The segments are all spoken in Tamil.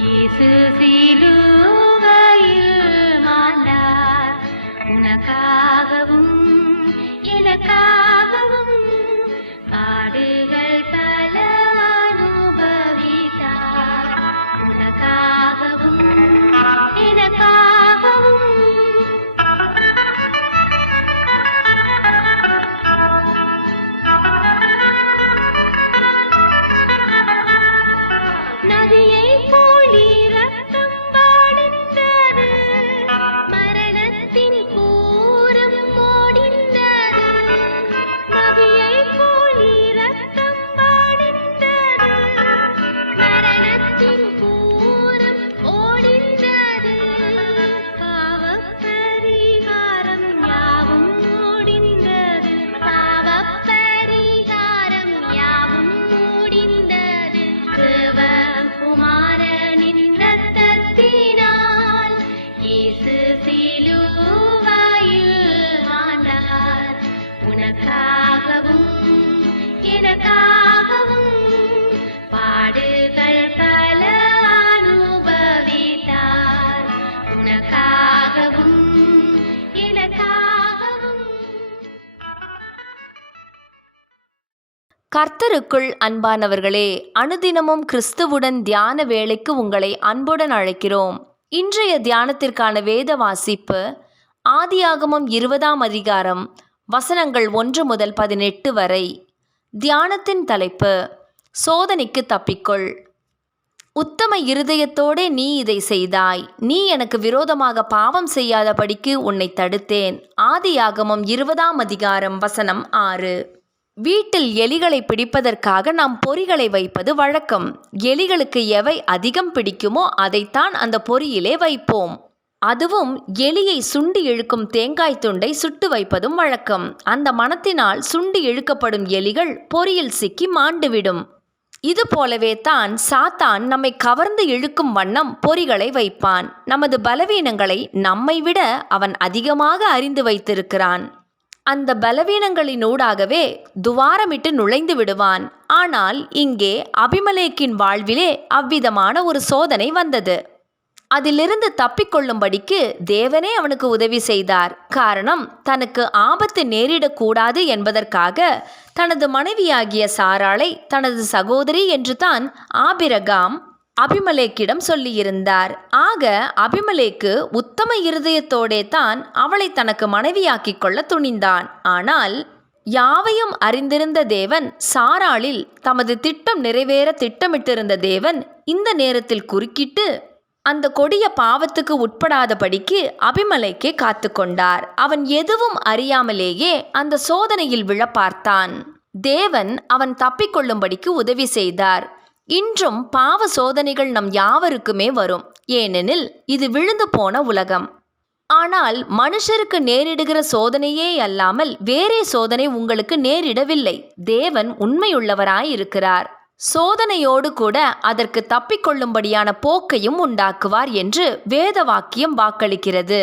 இயேசு சிலுவையில் மாண்டார், உனக்காகவும் எனக்காகவும் பாடுகள் பல அனுபவித்தார். உனக்காகவும் எனக்காகவும் நதியை போலி ரத்தம் பாடிந்தது, மரணத்தின் கூரம் ஓடிந்தது. நதியை போலி ரத்தம் பாடிந்தது, மரணத்தின் கூரம் ஓடிந்தது. பாவப்பரிகாரம் யாவும் ஓடிந்தது, பாவப்பரிகாரம் யாவும் ஓடிந்தது. குமாரனின் ரத்தத்தினால் இயேசு சிலுவையில் மாண்டார், உனக்காகவும் எனக்காகவும் பாடுகள் பல அனுபவித்தார். உனக்காகவும் எனக்காகவும். கர்த்தருக்குள் அன்பானவர்களே, அனுதினமும் கிறிஸ்துவுடன் தியான வேளைக்கு உங்களை அன்புடன் அழைக்கிறோம். இன்றைய தியானத்திற்கான வேத வாசிப்பு ஆதியாகமம் 20ஆம் அதிகாரம் வசனங்கள் 1 முதல் 18 வரை. தியானத்தின் தலைப்பு, சோதனைக்கு தப்பிக்கொள். உத்தம இருதயத்தோடே நீ இதை செய்தாய், நீ எனக்கு விரோதமாக பாவம் செய்யாதபடிக்கு உன்னை தடுத்தேன். ஆதியாகமம் 20ஆம் அதிகாரம் வசனம் 6. வீட்டில் எலிகளை பிடிப்பதற்காக நாம் பொறிகளை வைப்பது வழக்கம். எலிகளுக்கு எவை அதிகம் பிடிக்குமோ அதைத்தான் அந்த பொறியிலே வைப்போம். அதுவும் எலியை சுண்டி இழுக்கும் தேங்காய் துண்டை சுட்டு வைப்பதும் வழக்கம். அந்த மணத்தினால் சுண்டி இழுக்கப்படும் எலிகள் பொறியில் சிக்கி மாண்டுவிடும். இது போலவே தான் சாத்தான் நம்மை கவர்ந்து இழுக்கும் வண்ணம் பொறிகளை வைப்பான். நமது பலவீனங்களை நம்மை விட அவன் அதிகமாக அறிந்து வைத்திருக்கிறான். அந்த பலவீனங்களினூடாகவே துவாரமிட்டு நுழைந்து விடுவான். ஆனால் இங்கே அபிமெலேக்கின் வாழ்விலே அவ்விதமான ஒரு சோதனை வந்தது. அதிலிருந்து தப்பிக்கொள்ளும்படிக்கு தேவனே அவனுக்கு உதவி செய்தார். காரணம், தனக்கு ஆபத்து நேரிடக்கூடாது என்பதற்காக தனது மனைவியாகிய சாராளை தனது சகோதரி என்று தான் ஆபிரகாம் அபிமெலேக்கிடம் சொல்லியிருந்தார். ஆக அபிமெலேக்கு உத்தம இருதயத்தோடே தான் அவளை தனக்கு மனைவியாக்கிக் கொள்ள துணிந்தான். ஆனால் யாவையும் அறிந்திருந்த தேவன், சாராளில் தமது திட்டம் நிறைவேற திட்டமிட்டிருந்த தேவன் இந்த நேரத்தில் குறுக்கிட்டு அந்த கொடிய பாவத்துக்கு உட்படாதபடிக்கு அபிமெலேக்கை காத்து கொண்டார். அவன் எதுவும் அறியாமலேயே அந்த சோதனையில் விழ பார்த்தான். தேவன் அவன் தப்பிக்கொள்ளும்படிக்கு உதவி செய்தார். இன்றும் பாவ சோதனைகள் நம் யாவருக்குமே வரும். ஏனெனில் இது விழுந்து போன உலகம். ஆனால் மனுஷருக்கு நேரிடுகிற சோதனையே அல்லாமல் வேறே சோதனை உங்களுக்கு நேரிடவில்லை. தேவன் உண்மையுள்ளவராயிருக்கிறார். சோதனையோடு கூட அதற்கு தப்பிக்கொள்ளும்படியான போக்கையும் உண்டாக்குவார் என்று வேத வாக்கியம் வாக்களிக்கிறது.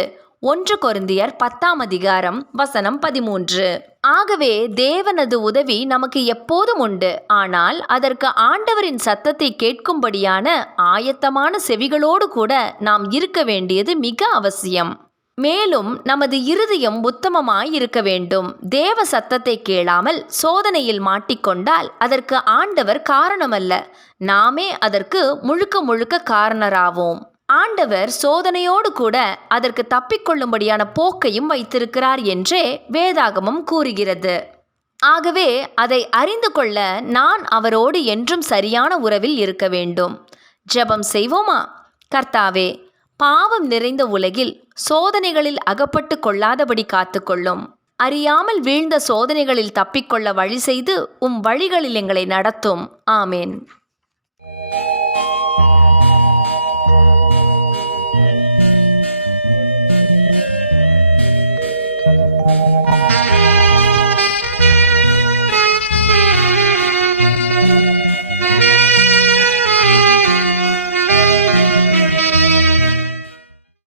1 கொரிந்தியர் 10ஆம் அதிகாரம் வசனம் 13. ஆகவே தேவனது உதவி நமக்கு எப்போதும் உண்டு. ஆனால் அதற்கு ஆண்டவரின் சத்தத்தை கேட்கும்படியான ஆயத்தமான செவிகளோடு கூட நாம் இருக்க வேண்டியது மிக அவசியம். மேலும் நமது இருதயம் உத்தமமாய் இருக்க வேண்டும். தேவ சத்தத்தை கேளாமல் சோதனையில் மாட்டிக்கொண்டால் அதற்கு ஆண்டவர் காரணமல்ல, நாமே அதற்கு முழுக்க முழுக்க காரணராவோம். ஆண்டவர் சோதனையோடு கூட அதற்கு தப்பிக்கொள்ளும்படியான போக்கையும் வைத்திருக்கிறார் என்றே வேதாகமம் கூறுகிறது. ஆகவே அதை அறிந்து கொள்ள நான் அவரோடு என்றும் சரியான உறவில் இருக்க வேண்டும். ஜெபம் செய்வோமா? கர்த்தாவே, பாவம் நிறைந்த உலகில் சோதனைகளில் அகப்பட்டு கொள்ளாதபடி காத்துக்கொள்ளும். அறியாமல் வீழ்ந்த சோதனைகளில் தப்பிக்கொள்ள வழி செய்து உம் வழிகளில் எங்களை நடத்தும். ஆமேன்.